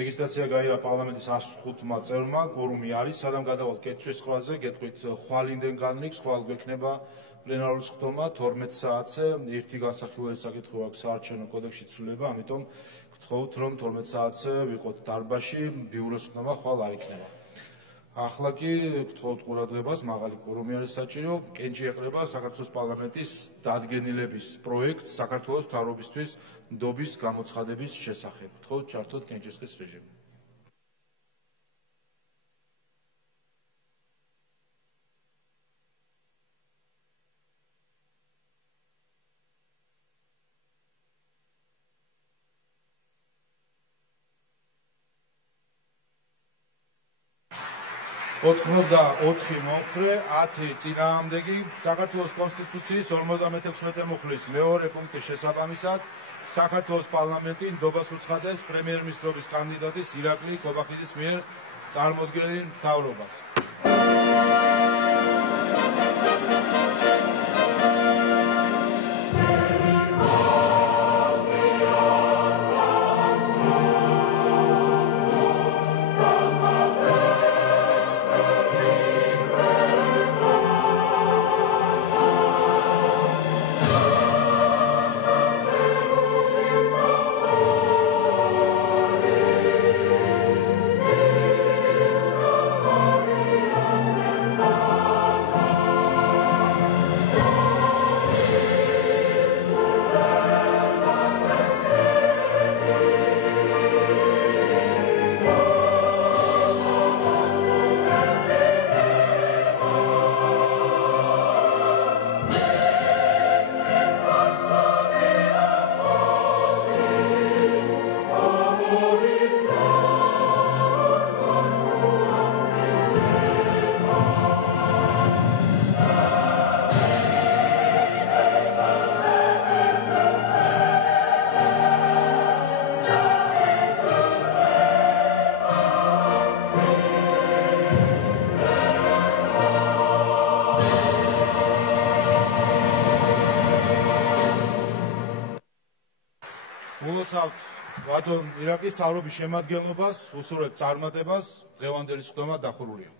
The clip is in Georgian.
რეგისტრაცია გაირა პარლამენტის 105-მა წევრმა, კორუმი არის, სადამ გადავალთ კითხვის ხვაზე, გეტყვით ხვალინდენ განრიგს, ხვალ გვექნება პლენარული სხდომა 12 საათზე, ერთი განსახილველი საკითხი აქვს საარჩევნო კოდექსში ცვლილება, ამიტომ გთხოვთ, რომ 12 საათზე ვიყოთ დარბაზში, ბიუროს სხდომა ხვალ არ იქნება. ახლა კი გთხოვთ ყურადღებას, მაღალი კორუმი არის საჭირო, კენჭი ეყრება საქართველოს პარლამენტის დადგენილების პროექტს საქართველოს მთავრობისთვის ნდობის გამოცხადების შესახებ. გთხოვთ ჩართოთ კენჭისყრის რეჟიმი. ოთხი მომხრე, 10 წინააღმდეგი, საქართველოს კონსტიტუციის 56 მუხლის მეორე პუნქტის შესაბამისად, საქართველოს პარლამენტი ნდობას უცხადებს პრემიერ-მინისტრობის კანდიდატის ირაკლი კობახიძის მიერ წარმოდგენილ მთავრობას. ბატონ ირაკლის მთავრობის შემადგენლობას უსურვებთ წარმატებას, დღევანდელი სხდომა დახურულია.